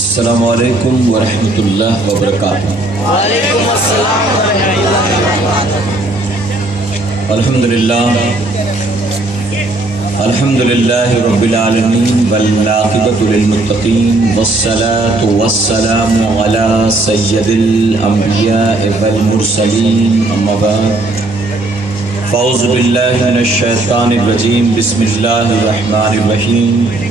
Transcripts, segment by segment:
السلام علیکم ورحمۃ اللہ وبرکاتہ۔ وعلیکم السلام ورحمۃ اللہ وبرکاتہ۔ الحمد للہ رب العالمین والعاقبۃ للمتقین والصلاة والسلام علی سید الانبیاء والمرسلین، اما بعد فاعوذ باللہ من الشیطان الرجیم، بسم اللہ الرحمن الرحیم۔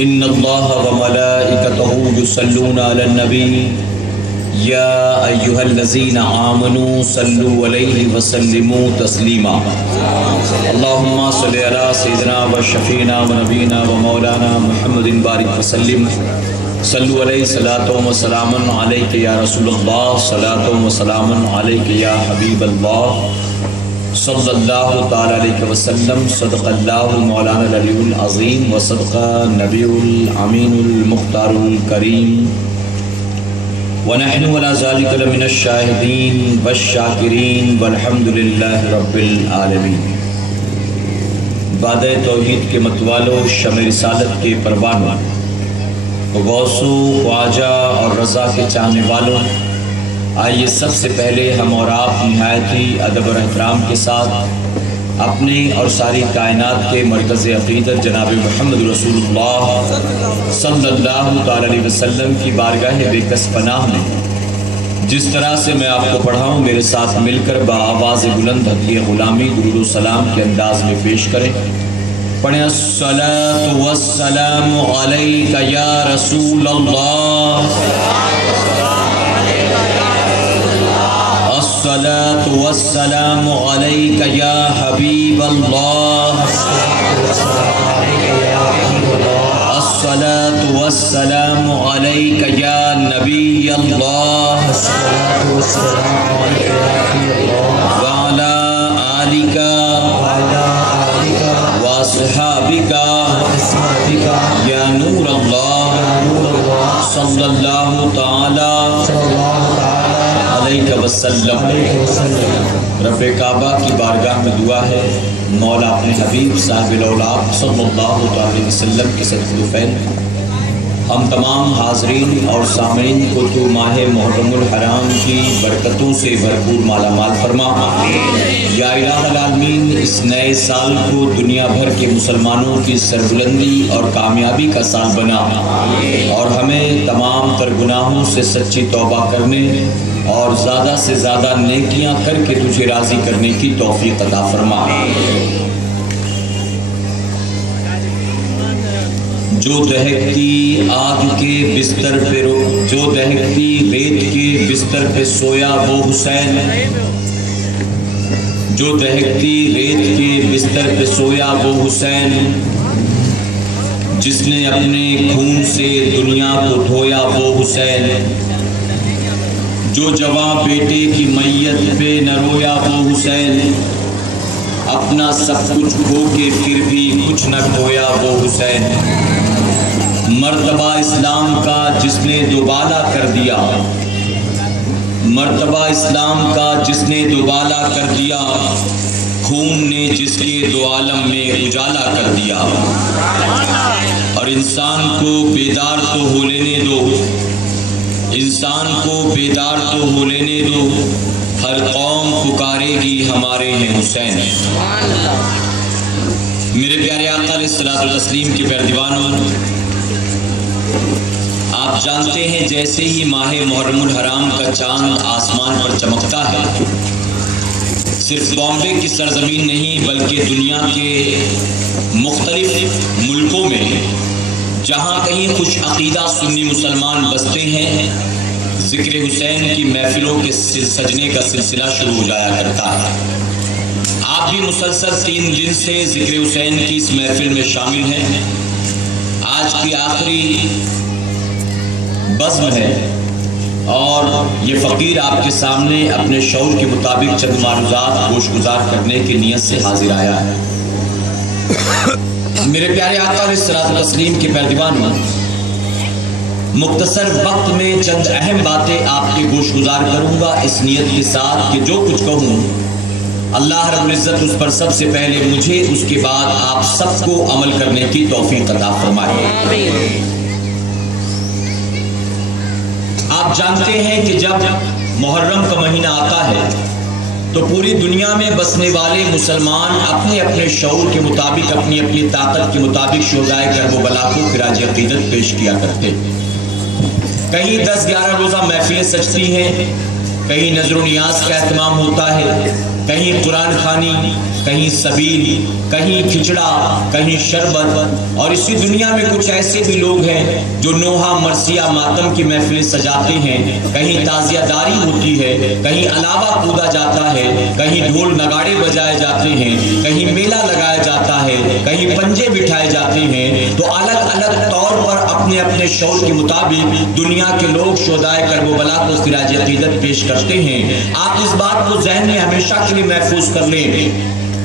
ان اللہ وملائکتہ یصلون علی النبی یا ایھا الذین آمنوا صلوا علیہ وسلموا تسلیما۔ اللہم صل علی سیدنا وشفیعنا ونبینا ومولانا محمد بارک وسلم۔ صلوا علیہ صلاۃ و سلام علیک یا رسول اللہ، صلاۃ و سلام علیک یا حبیب اللہ، صلی اللہ تعالی علیہ وسلم۔ صدق اللہ مولانا العلی العظیم و صدق نبی الامین المختار الکریم، ونحن علی ذلک لمن الشاہدین والشاکرین والحمد للہ رب العالمین۔ باد توحید کے متوالو، شمع رسالت کے پروانوں، غوث و خواجہ اور رضا کے چاہنے والوں، آئیے سب سے پہلے ہم اور آپ نہایت ہی ادب اور احترام کے ساتھ اپنے اور ساری کائنات کے مرکز عقیدت جناب محمد رسول اللہ صلی اللہ تعالی علیہ وسلم کی بارگاہ بے کس پناہ میں جس طرح سے میں آپ کو پڑھاؤں میرے ساتھ مل کر بآواز بلند حدیث غلامی درود و سلام کے انداز میں پیش کریں۔ پڑھیں الصلاۃ والسلام علیک یا رسول اللہ، الصلاۃ والسلام علیک یا حبیب اللہ، الصلاۃ والسلام علیک یا نبی اللہ، وعلی آلک واصحابک یا نور اللہ، صلی اللہ تعالی علیہ وسلم۔ رب کعبہ کی بارگاہ میں دعا ہے، مولا اپنے حبیب صاحب الاولاد صلی اللہ علیہ وسلم کے صدقہ فیض ہم تمام حاضرین اور سامعین کو تو ماہ محرم الحرام کی برکتوں سے بھرپور مالا مال فرما۔ یا الہ العالمین، اس نئے سال کو دنیا بھر کے مسلمانوں کی سربلندی اور کامیابی کا سال بنا، اور ہمیں تمام تر گناہوں سے سچی توبہ کرنے اور زیادہ سے زیادہ نیکیاں کر کے تجھے راضی کرنے کی توفیق عطا فرما۔ جو دہکتی آگ کے بستر پہ جو دہکتی ریت کے بستر پہ سویا وہ حسین، جو دہکتی ریت کے بستر پہ سویا وہ حسین، جس نے اپنے خون سے دنیا کو دھویا وہ حسین، جو جواں بیٹے کی میت پہ نہ رویا وہ حسین، اپنا سب کچھ کھو کے پھر بھی کچھ نہ کھویا وہ حسین، مرتبہ اسلام کا جس نے دوبالا کر دیا، مرتبہ اسلام کا جس نے دوبالا کر دیا، خون نے جس کے دو عالم میں اجالا کر دیا۔ اور انسان کو بیدار تو ہو لینے دو، انسان کو بیدار تو ہو لینے دو، ہر قوم پکارے گی ہمارے ہیں حسین۔ میرے پیارے آقا علیہ الصلوۃ والتسلیم کے پیارے دیوانوں، آپ جانتے ہیں جیسے ہی ماہ محرم الحرام کا چاند آسمان پر چمکتا ہے، صرف بامبے کی سرزمین نہیں بلکہ دنیا کے مختلف ملکوں میں جہاں کہیں خوش عقیدہ سنی مسلمان بستے ہیں، ذکر حسین کی محفلوں کے سجنے کا سلسلہ شروع ہو جایا کرتا ہے۔ آپ بھی مسلسل 3 دن سے ذکر حسین کی اس محفل میں شامل ہیں۔ آج کی آخری بزم ہے اور یہ فقیر آپ کے سامنے اپنے شعور کے مطابق چند معروضات گوش گزار کرنے کی نیت سے حاضر آیا ہے۔ میرے پیارے آقا علیہ الصلوۃ والتسلیم کے پیارے دیوانوں، مختصر وقت میں چند اہم باتیں آپ کے گوش گزار کروں گا، اس نیت کے ساتھ کہ جو کچھ کہوں اللہ رب العزت اس پر سب سے پہلے مجھے، اس کے بعد آپ سب کو عمل کرنے کی توفیق عطا فرمائے۔ جانتے ہیں کہ جب محرم کا مہینہ آتا ہے تو پوری دنیا میں بسنے والے مسلمان اپنے اپنے شعور کے مطابق، اپنی اپنی طاقت کے مطابق شہدائے کرب و بلا کو خراج عقیدت پیش کیا کرتے۔ کہیں 10-11 روزہ محفلیں سجتی ہیں، کہیں نظر و نیاز کا اہتمام ہوتا ہے، کہیں قرآن خوانی، کہیں سبیل، کہیں کھچڑا، کہیں شربت، اور اسی دنیا میں کچھ ایسے بھی لوگ ہیں جو نوحہ مرثیہ ماتم کی محفلیں سجاتے ہیں، کہیں تعزیہ داری ہوتی ہے، کہیں علاوہ کودا جاتا ہے، کہیں ڈھول نگاڑے بجائے جاتے ہیں، کہیں میلہ لگایا جاتا ہے، کہیں پنجے بٹھائے جاتے ہیں۔ تو الگ الگ طور پر اپنے اپنے شعور کے مطابق دنیا کے لوگ شہدائے کرب و بلا کو خراج عقیدت پیش کرتے ہیں۔ آپ اس بات کو ذہن میں ہمیشہ کے لیے محفوظ کر لیں،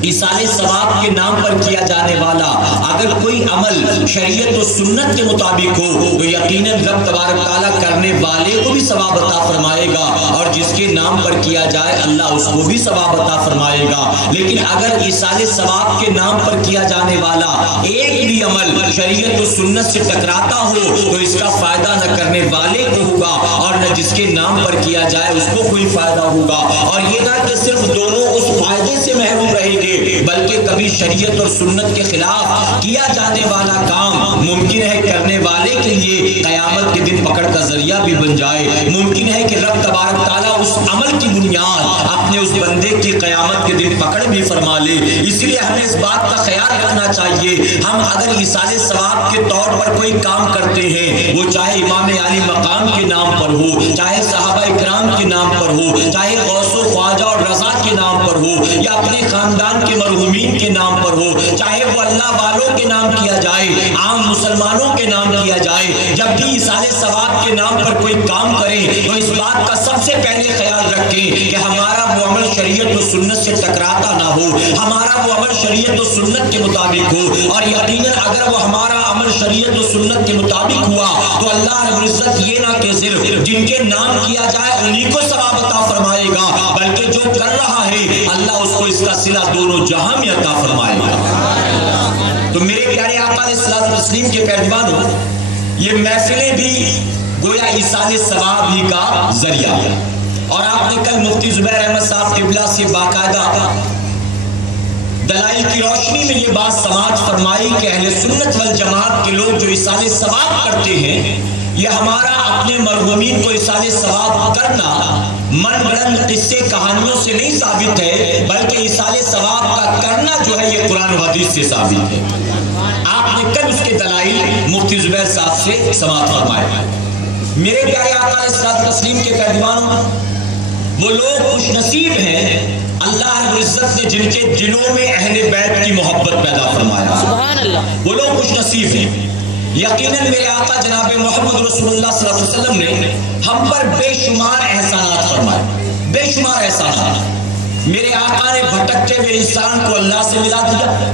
ایصال ثواب کے نام پر کیا جانے والا اگر کوئی عمل شریعت و سنت کے مطابق ہو تو یقیناً رب تبارک تعالیٰ کرنے والے کو بھی ثواب عطا فرمائے گا، اور جس کے نام پر کیا جائے اللہ اس کو بھی ثواب عطا فرمائے گا۔ لیکن اگر ایصال ثواب کے نام پر کیا جانے والا ایک بھی عمل شریعت و سنت سے ٹکراتا ہو تو اس کا فائدہ نہ کرنے والے کو ہوگا اور نہ جس کے نام پر کیا جائے اس کو کوئی فائدہ ہوگا۔ اور یہ نہ کہ صرف دونوں اس فائدے سے محروم رہیں گے، بلکہ کبھی شریعت اور سنت کے خلاف کیا جانے والا کام ممکن ہے کرنے والے کے لیے قیامت کے دن پکڑ کا ذریعہ بھی بن جائے۔ ممکن ہے کہ رب تبارک تعالیٰ اس عمل کی بنیاد اپنے اس بندے کی قیامت کے دن پکڑ بھی فرما لے۔ اس لیے ہمیں اس بات کا خیال رکھنا چاہیے، ہم اگر ایصال ثواب کے طور پر کوئی کام کرتے ہیں، وہ چاہے امام عالی مقام کے نام پر ہو، چاہے صحابہ اکرام کے نام پر ہو، چاہے غوث و خواجہ اور رضا کے نام پر ہو، یا اپنے خاندان کے مرحومین کے نام پر ہو، چاہے وہ اللہ والوں کے نام کیا جائے، عام مسلمانوں کے نام کیا جائے، جب بھی ایصال ثواب کے نام پر کوئی کام کریں تو اس بات کا سب سے پہلے خیال رکھیں کہ ہمارا وہ عمل شریعت و سنت سے ٹکراتا نہ ہو، ہمارا وہ عمل شریعت و سنت کے مطابق ہو۔ اور یقیناً اگر وہ ہمارا عمل شریعت و سنت کے مطابق ہوا تو اللہ رب العزت یہ نہ کہ صرف جن کے نام کیا جائے انہی کو ثواب عطا فرمائے گا، بلکہ جو کر رہا ہے اللہ اس کو اس کا صلہ دونوں جہاں میں عطا فرمائے گا۔ تو میرے پیارے آقا علیہ الصلوۃ والتسلیم کے پیروانوں، یہ محفلیں بھی گویا ایصال ثواب ہی کا ذریعہ ہے۔ اور آپ نے کل مفتی زبیر احمد صاحب قبلہ سے باقاعدہ دلائل کی روشنی میں یہ بات سماعت فرمائی کہ اہل سنت والجماعت کے لوگ جو ایصال ثواب کرتے ہیں، یہ ہمارا اپنے مرحومین کو ایصال ثواب کرنا من گڑھن قصے کہانیوں سے نہیں ثابت ہے، بلکہ ایصال ثواب کا کرنا جو ہے یہ قرآن و حدیث سے ثابت ہے۔ آپ نے کل اس کے دلائل مفتی زبیر صاحب سے سماعت فرمائے۔ میرے پیارے آقا علیہ الصلوۃ والتسلیم کے پیروانوں، وہ لوگ خوش نصیب ہیں اللہ رب العزت نے جن کے دلوں میں اہل بیت کی محبت پیدا فرمایا۔ سبحان اللہ۔ وہ لوگ خوش نصیب ہیں۔ یقیناً میرے آقا جناب محمد رسول اللہ صلی اللہ علیہ وسلم نے ہم پر بے شمار احسانات فرمائے، بے شمار احسانات۔ میرے آقا نے بھٹکتے ہوئے انسان کو اللہ سے ملا دیا،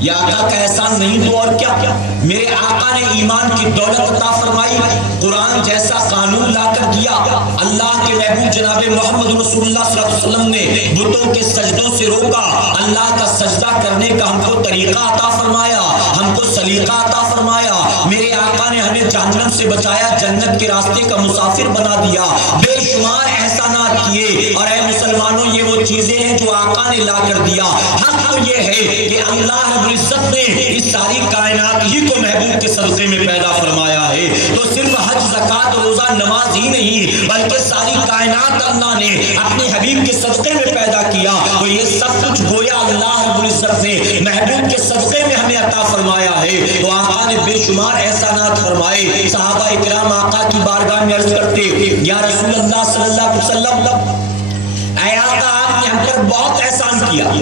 یہ آقا کا احسان نہیں تو اور کیا۔ میرے آقا نے ایمان کی دولت عطا فرمائی، قرآن جیسا قانون لا کر دیا۔ اللہ کے محبوب جناب محمد رسول اللہ صلی اللہ علیہ وسلم نے بتوں کے سجدوں سے روکا، اللہ کا سجدہ کرنے کا ہم کو طریقہ عطا فرمایا، ہم کو سلیقہ عطا فرمایا۔ میرے آقا نے ہمیں جہنم سے بچایا، جنت کے راستے کا مسافر بنا دیا، بے شمار احسانات کیے۔ اور اے مسلمانوں، یہ وہ چیزیں ہیں جو آقا نے لا کر دیا۔ حق تو یہ ہے کہ اللہ رب العزت نے اس ساری کائنات ہی کو محبوب کے صدقے میں پیدا فرمایا ہے۔ تو صرف حج، زکوٰۃ، روزہ، نماز ہی نہیں، بلکہ ساری کائنات اللہ نے اپنے حبیب کے صدقے میں پیدا کیا۔ تو یہ سب کچھ گویا اللہ رب العزت نے محبوب کے صدقے میں ہمیں عطا فرمایا ہے۔ تو آقا نے بے شمار احسانات فرمائے۔ صحابہ اکرام آقا کی بارگاہ میں عرض کرتے، یا رسول اللہ صلی اللہ علیہ وسلم، اے آقا آپ نے ہم پر بہت احسان کیا،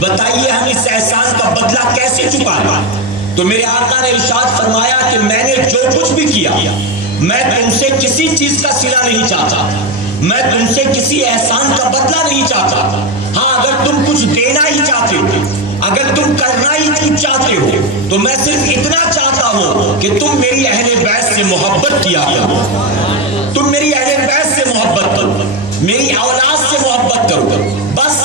بتائیے ہم اس احسان کا بدلہ کیسے چکائیں؟ تو میرے آقا نے ارشاد فرمایا کہ میں نے جو کچھ بھی کیا، میں تم سے کسی چیز کا صلہ نہیں چاہتا، میں تم سے کسی احسان کا بدلہ نہیں چاہتا۔ ہاں، اگر تم کچھ دینا ہی چاہتے ہو، اگر تم کرنا ہی کچھ چاہتے ہو، تو میں صرف اتنا چاہتا ہوں کہ تم میری اہل بیت سے محبت کیا کرو، تم میری اہل بیت سے محبت کرو، میری اولاد سے محبت کرو، بس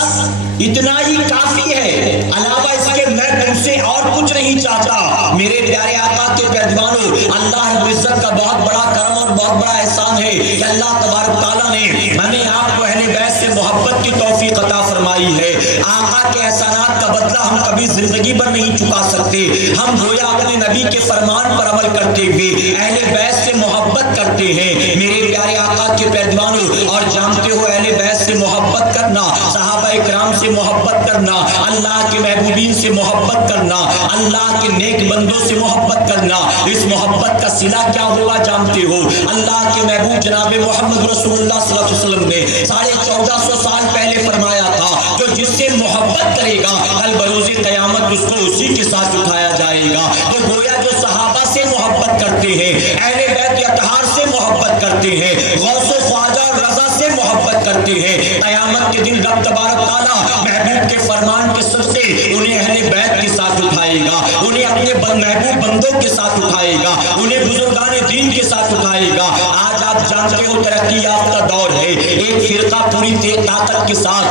اتنا ہی کافی ہے۔ علاوہ اس کے میں تم سے اور کچھ نہیں چاہتا۔ میرے پیارے آقا کے پیروانوں، اللہ رب العزت کا بہت بڑا کرم اور بہت بڑا احسان ہے کہ اللہ تبارک تعالیٰ نے ہمیں آپ کو اہل بیت سے محبت کی توفیق عطا فرمائی ہے۔ آقا کے احسانات کا بدلہ ہم کبھی زندگی بھر نہیں چکا سکتے۔ ہم گویا اپنے نبی کے فرمان پر عمل کرتے ہوئے اہل بیت سے محبت کرتے ہیں۔ میرے پیارے آقا کے پیروانوں، اور جانتے ہو اہل بیت سے محبت کرنا، صحابہ کرام سے محبت کرنا، اللہ کے محبوبین سے محبت کرنا، اللہ کے نیک بندوں سے محبت کرنا، اس محبت کا صلہ کیا ہوا جانتے ہو؟ اللہ کے محبوب جناب محمد رسول اللہ صلی اللہ علیہ وسلم نے 1450 سال پہلے فرمایا تھا جو جس سے محبت کرے گا کل بروز قیامت اس کو اسی کے ساتھ اٹھایا جائے گا۔ تو گویا جو صحابہ سے محبت کرتے ہیں، اہل بیت اطہار سے محبت کرتے ہیں، غوث و خواجہ اور رضا سے محبت کرتے ہیں، قیامت کے دن رب تبارک تعالیٰ محبوب کے فرمان کے صدقے انہیں اہل بیت کے ساتھ اٹھائے گا، انہیں اپنے محبوب بندوں کے ساتھ اٹھائے گا، انہیں بزرگان دین کے ساتھ اٹھائے گا۔ آج آپ جانتے ہو ترقی یافتہ دور ہے، ایک فرقہ پوری طاقت کے ساتھ،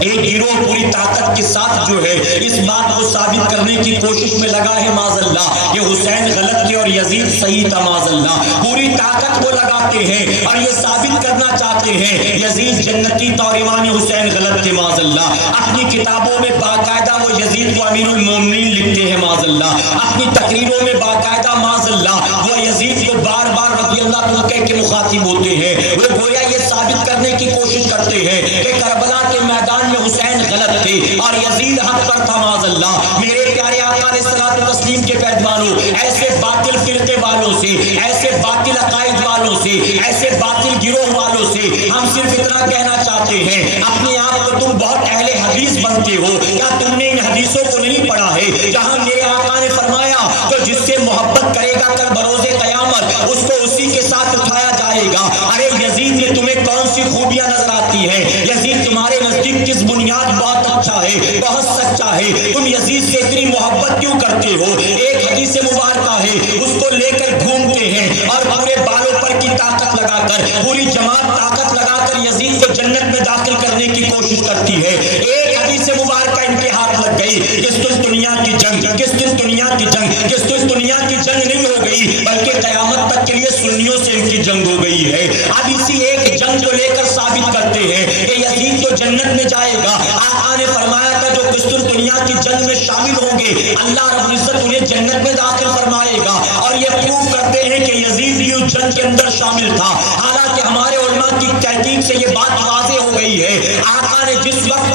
ایک گروہ پوری طاقت کے ساتھ جو ہے اس بات کو ثابت کرنے کی کوشش میں لگا ہے معاذ اللہ کہ حسین غلط تھے اور یزید صحیح تھا معاذ اللہ۔ پوری طاقت کو لگاتے ہیں اور یہ ثابت کرنا چاہتے ہیں یزید جنتی تھا اور امام حسین غلط تھے معاذ اللہ۔ اپنی کتابوں میں باقاعدہ وہ یزید کو امیر المومنین لکھتے ہیں معاذ اللہ، اپنی تقریروں میں باقاعدہ معاذ اللہ وہ یزید کو بار بار رضی اللہ عنہ کہہ کے مخاطب ہوتے ہیں۔ وہ گویا یہ ثابت کرنے کی کوشش کرتے ہیں کہ کربلا کے میدان میں حسین غلط تھے اور یزید حق پر تھا معاذ اللہ۔ میرے پیارے آقا علیہ الصلوۃ والتسلیم کے پیروانوں، ایسے باطل فرقے والوں سے، ایسے باطل عقائد والوں سے، ایسے باطل گروہ والوں سے ہم صرف اتنا کہنا چاہتے ہیں اپنے آپ کو تم بہت اہل حدیث بنتے ہو، کیا تم نے ان حدیثوں کو نہیں پڑھا ہے جہاں میرے آقا نے فرمایا تو جس سے محبت کرے گا کل بروز قیامت اس کو اسی کے ساتھ اٹھایا جائے گا۔ ارے یزید میں تمہیں کون سی خوبیاں نظر آتی ہیں؟ یزید تمہارے نزدیک کس بنیاد بہت اچھا ہے، بہت سچا ہے، تم یزید سے اتنی محبت کیوں کرتے ہو؟ ایک حدیث مبارکہ ہے اس کو لے کر گھومتے ہیں اور پورے بالوں پر کی طاقت لگا کر، پوری جماعت طاقت لگا کر یزید کو جنت میں داخل کرنے کی کوشش کرتی ہے۔ ایک حدیث مبارکہ ان کے ہاتھ لگ گئی، دنیا کی جنگ، دنیا کی جنگ، دنیا کی جنگ نہیں ہو گئی بلکہ قیامت تک کے لیے سنیوں سے ان کی جنگ ہو گئی ہے۔ اب اسی ایک جنگ کو لے کر ثابت کرتے ہیں کہ یزید تو جنت میں جائے گا۔ آقا نے فرمایا تھا جو دنیا کی جنگ میں شامل ہوں گے اللہ رب العزت انہیں جنت میں داخل فرمائے گا، اور یہ پروف کرتے ہیں کہ یزید بھی اس جنگ کے اندر شامل تھا۔ حالانکہ ہمارے علماء کی تحقیق سے یہ بات واضح ہو گئی ہے آقا نے جس وقت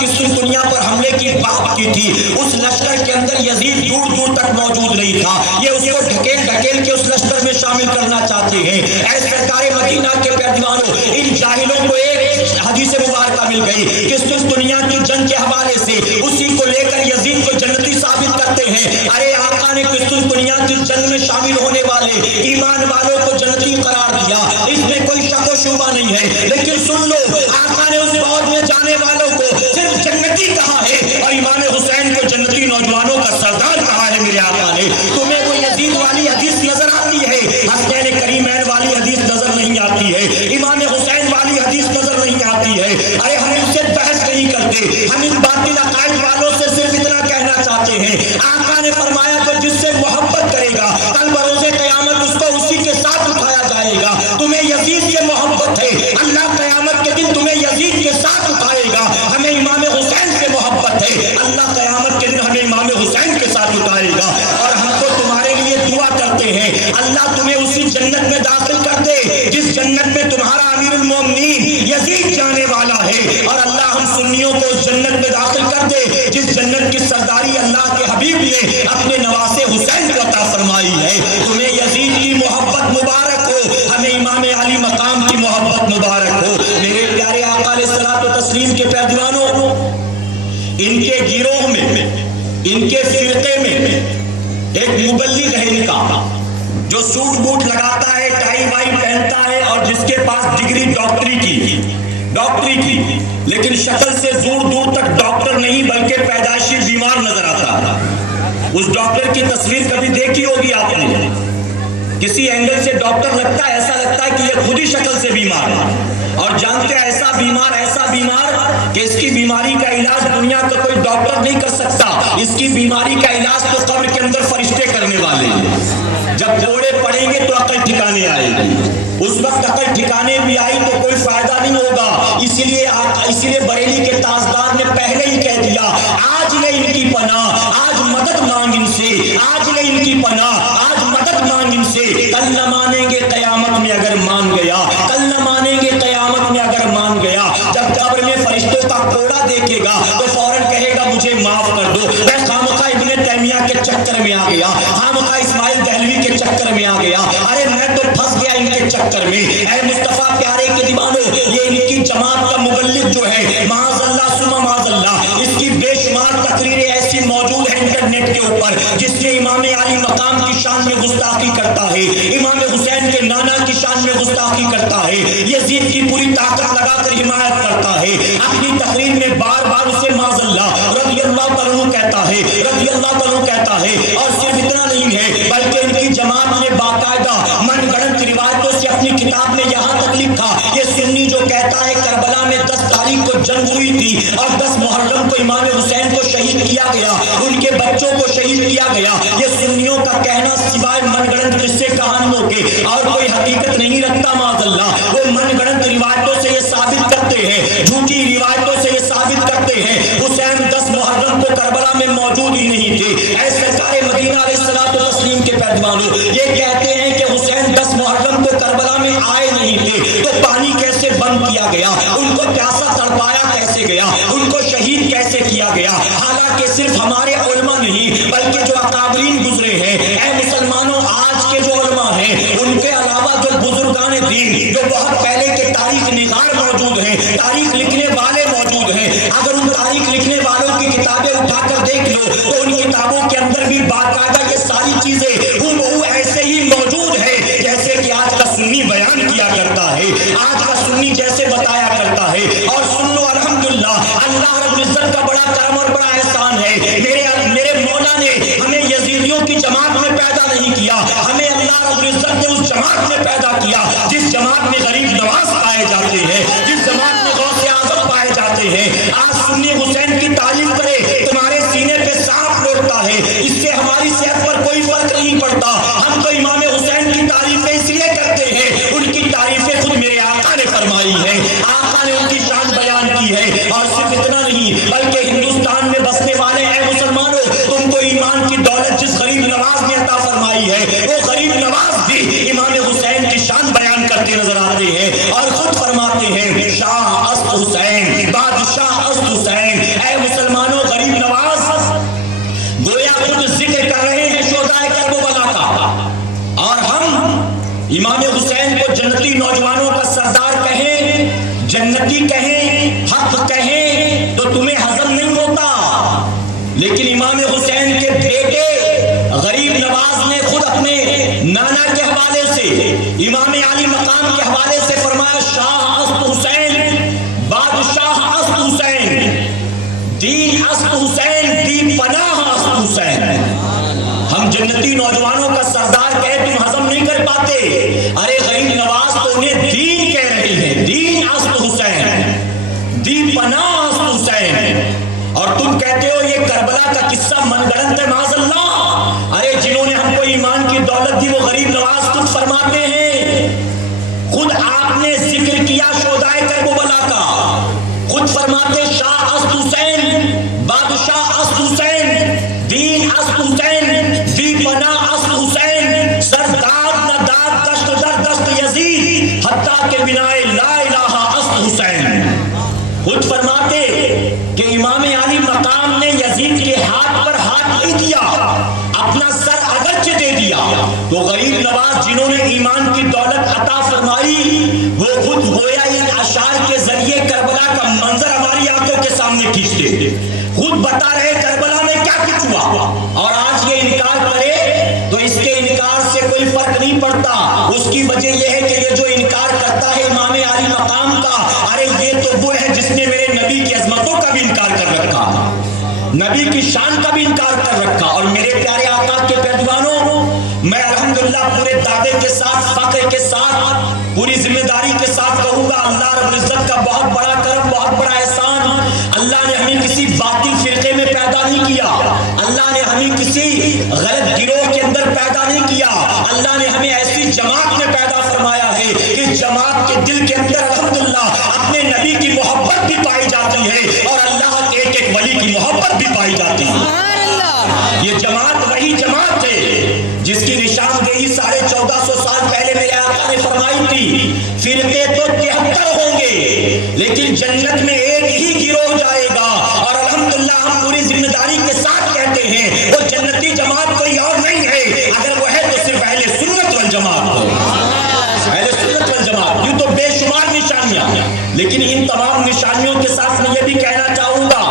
دنیا پر حملے کی بات کی تھی اس لشکر کے اندر یزید دور دور تک موجود نہیں تھا۔ یہ اس کو ڈھکیل کے اس لشکر میں شامل کرنا چاہتے ہیں۔ اے سرکار مدینہ کے پیروانوں، ان جاہلوں کو ایک حدیث مبارکہ مل گئی کہ دنیا کی جنگ کے حوالے سے اسی کو لے کر یزید کو جنتی ثابت کرتے ہیں۔ ارے آقا نے دنیا کی جنگ میں شامل ہونے والے ایمان والوں کو جنتی قرار دیا، اس میں کوئی شک و شبہ نہیں ہے، لیکن سن لو آقا نے اس فوج میں جانے والوں کو صرف جنتی کہا ہے اور امام حسین کو جنتی نوجوانوں کا سردار کہا ہے۔ میرے آقا نے تمہیں وہ یزید والی حدیث نظر آتی ہے، حسنین کریمین والی حدیث نظر نہیں آتی ہے، امام حسین والی حدیث نظر نہیں آتی ہے۔ ارے ہم ان سے بحث نہیں کرتے، ہم ان باطل عقائد والوں سے صرف اتنا کہنا چاہتے ہیں آقا نے فرمایا تو جس سے محبت کرے گا کل بروز قیامت اس کو اسی کے ساتھ اٹھایا جائے گا۔ تمہیں یزید سے محبت ہے، اللہ قیامت کے دن تمہیں یزید کے ساتھ اٹھائے گا۔ ہمیں امام حسین سے محبت ہے، اللہ قیامت کے دن ہمیں امام حسین کے ساتھ اٹھائے گا، اور ہم تو تمہارے لیے دعا کرتے ہیں اللہ تمہیں اسی جنت میں داخل کر دے جس جنت میں تمہارا امیر المومنین یزید جانے والا ہے، اور اللہ ہم سنیوں کو اس جنت میں داخل کر دے جس جنت کی سرداری اللہ کے حبیب نے اپنے نواسے حسین کو عطا فرمائی ہے۔ تمہیں یزید کی محبت مبارک ہو، ہمیں امام علی مقام کی محبت مبارک ہو۔ میرے پیارے آقا علیہ الصلوۃ والتسلیم کے پیروانوں، ان کے گروہ میں، ان کے فرقے میں ایک مبلغ ہے ان کا جو سوٹ بوٹ لگاتا ہے، ٹائی وائی پہنتا ہے اور جس کے پاس ڈگری ڈاکٹری کی، لیکن شکل سے دور دور تک ڈاکٹر نہیں بلکہ پیدائشی بیمار نظر آتا ہے۔ اس ڈاکٹر کی تصویر کبھی دیکھی ہوگی آپ نے، کسی اینگل سے ڈاکٹر لگتا ہے، ایسا لگتا ہے کہ یہ خود ہی شکل سے بیمار ہے، اور جانتے ہیں ایسا بیمار کہ اس کی بیماری کا علاج دنیا کا کوئی ڈاکٹر نہیں کر سکتا، اس کی بیماری کا علاج تو قبر کے اندر فرشتے کرنے والے ہیں۔ جب کوڑے پڑیں گے تو عقل ٹھکانے آئے گی، اس وقت عقل ٹھکانے بھی آئی تو کوئی فائدہ نہیں ہوگا۔ اسی لیے بریلی کے تاجدار نے پہلے ہی کہہ دیا، آج لے ان کی پناہ، آج مدد مانگ ان سے، آج لے ان کی پناہ، آج مدد مانگ ان سے، کل نہ مانیں گے قیامت میں اگر مان گیا، کل نہ مانیں گے قیامت میں اگر مان گیا۔ جب قبر میں فرشتوں کا کوڑا دیکھے گا تو فوراً کہے گا مجھے معاف کر دو، میں خامخواہ ابن تیمیہ کے چکر میں آ گیا، خامخواہ اسماعیل دہلوی کے چکر میں آ گیا، ارے میں تو پھنس گیا ان کے چکر میں۔ اے مصطفیٰ پیارے کے دیوانوں، یہ ان کی جماعت کا مبلغ جو ہے، معاذ اللہ ثم معاذ اللہ، اس کی بے شمار تقریریں ایسی موجود ہیں انٹرنیٹ کے اوپر جس میں امام علی مقام کی شان میں گستاخی کرتا ہے، امام حسین کے نانا کی شان میں گستاخی کرتا ہے، یزید کی پوری طاقت لگا کر حمایت کرتا ہے، اپنی تقریر میں بار بار اسے معاذ اللہ رضی اللہ تعالیٰ کہتا ہے، رضی اللہ تعالیٰ کہتا ہے۔ اور صرف اتنا نہیں ہے بلکہ ان کی جماعت نے باقاعدہ من گڑت روایتوں سے اپنی کتاب میں یہاں تک لکھا، یہ سنی جو کہتا ہے کربلا میں 10 تاریخ کو جنگ ہوئی تھی اور 10 محرم کو امام حسین کو شہید کیا گیا، ان کے بچوں کو شہید کیا گیا، یہ سنیوں کا کہنا سوائے من گڑت قصے کہانیوں کے اور کوئی حقیقت نہیں رکھتا معاذ اللہ۔ وہ من گڑت روایتوں سے یہ ثابت کرتے ہیں، جھوٹی روایتوں سے یہ ثابت کرتے ہیں حسین 10 محرم کو کربلا میں موجود ہی نہیں تھے۔ اے سرکار مدینہ علیہ الصلوۃ والتسلیم کے پیروانوں، یہ کہتے ہیں کہ حسین 10 محرم کو کربلا میں آئے نہیں تھے تو پانی کیسے بند کیا گیا، ان کو پیاسا تڑپایا کیسے گیا، ان کو شہید کیسے کیا گیا، حالانکہ صرف ہمارے علماء نہیں بلکہ جو اکابرین گزرے ہیں، اے مسلمانوں آج کے جو علماء ہیں ان کے علاوہ جو بزرگان دین جو بہت پہلے کے تاریخ نگار موجود ہیں، تاریخ لکھنے والے موجود ہیں، اگر ان تاریخ لکھنے والوں کی کتابیں اٹھا کر دیکھ لو تو ان کتابوں کے اندر بھی باقاعدہ یہ ساری چیزیں ہو ایسے ہی موجود ہے جیسے کہ آج کا سنی بیان کیا کرتا ہے، آج کا سنی جیسے بتایا کرتا ہے۔ اور سن لو الحمدللہ، اللہ رب العزت کا بڑا کرم اور بڑا احسان ہے، میرے مولا نے ہمیں یزیدیوں کی جماعت میں پیدا نہیں کیا، ہمیں اللہ رب العزت نے اس جماعت میں پیدا کیا جس جماعت میں غریب نواز پائے جاتے ہیں، جس جماعت میں غوث اعظم پائے جاتے ہیں۔ آج سنی حسین کی تعریف کرے تمہارے سینے پہ سانپ لوٹتا ہے، اس سے ہماری صحت پر کوئی فرق نہیں پڑتا، ہم تو امام حسین کی تعریفیں اس لیے کرتے ہیں، ان کی تعریفیں خود میرے آقا نے فرمائی ہے، آقا نے ان کی شان بیان کی ہے۔ اور صرف اتنا نہیں بلکہ ہندوستان میں بسنے والے اے مسلمانوں، تم کو ایمان کی دولت جس غریب نواز نے عطا فرمائی ہے وہ غریب نواز بھی امام حسین کی شان بیان کرتے نظر آتے ہیں اور خود فرماتے ہیں شاہ است حسین، بادشاہ است حسین۔ اے مسلمانوں، غریب نواز گویا خود ذکر کر رہے ہیں شہدائے کربلا کا، اور ہم امام حسین کو جنتی نوجوانوں کا سردار کہیں، جنتی کہیں، حق کہیں تو تمہیں ہضم نہیں ہوتا، لیکن امام حسین کے بیٹے غریب نواز نے خود اپنے نانا کے حوالے سے، امام علی مقام کے حوالے سے فرمایا شاہ است حسین، بادشاہ است حسین، دین است حسین، دی پناہ است حسین۔ ہم جنتی نوجوانوں کا سردار کہے تم ہضم نہیں کر پاتے، ارے غریب نواز تو انہیں دین کہہ رہی ہے، دین است حسین، دی پناہ است حسین، اور تم کہتے ہو یہ کربلا کا قصہ من گڑت ہے معاذ اللہ۔ ارے جنہوں نے ہم کو ایمان کی دولت دی وہ غریب نواز خود فرماتے ہیں، خود آپ نے ذکر کیا شہدائے کربلا کا، خود فرماتے شاہ است حسین، بادشاہ است حسین، دین است حسین، دی پناہ است حسین، سرداد نہ داد دشت در دشت یزید حتیٰ کہ بنائے لا الہ است حسین۔ خود فرماتے کہ امام علی مقام نے یزید کے ہاتھ پر ہاتھ نہیں دیا، اپنا سر اگرچہ دے دیا، تو غریب نواز جنہوں نے ایمان کی دولت عطا فرمائی وہ خود گویا ان اشعار کے ذریعے کربلا کا منظر ہماری آنکھوں کے سامنے کھینچتے، خود بتا رہے کربلا میں کیا کچھ ہوا، اور آج یہ انکار کرے تو اس کے انکار سے کوئی فرق نہیں پڑتا۔ اس کی وجہ یہ ہے کہ یہ جو انکار کرتا ہے امام علی مقام کا، ارے یہ تو وہ ہے جس نے میرے نبی کی عظمتوں کا بھی انکار کر رکھا، نبی کی شان کا بھی انکار کر رکھا۔ اور میرے پیارے آقا کے پیروانوں، میں الحمدللہ پورے دعوے کے ساتھ، فخر کے ساتھ، پوری ذمہ داری کے ساتھ کہوں گا اللہ رب العزت کا بہت بڑا کرم، بہت بڑا احسان۔ اللہ نے ہمیں کسی باطل فرقے میں پیدا نہیں کیا، اللہ نے ہمیں کسی غلط گروہ کے اندر اندر پیدا نہیں کیا، اللہ نے ہمیں ایسی جماعت میں پیدا فرمایا ہے کہ جماعت کے دل کے اندر الحمدللہ اپنے نبی کی محبت بھی پائی جاتی ہے اور اللہ کے ایک ایک ولی کی محبت بھی پائی جاتی ہے۔ یہ جماعت وہی جماعت ہے جس کی نشاندہی 1450 سال پہلے میرے آقا نے فرمائی تھی۔ فرقے تو 73 ہوں گے لیکن جنت میں ایک ہی گروہ جائے گا، اور الحمدللہ ہم پوری ذمہ داری کے ساتھ کہتے ہیں وہ جنتی جماعت کوئی اور نہیں ہے، اگر وہ ہے تو صرف اہل سنت والجماعت ہو۔ اہل سنت والجماعت، یوں تو بے شمار نشانیاں، لیکن ان تمام نشانیوں کے ساتھ میں یہ بھی کہنا چاہوں گا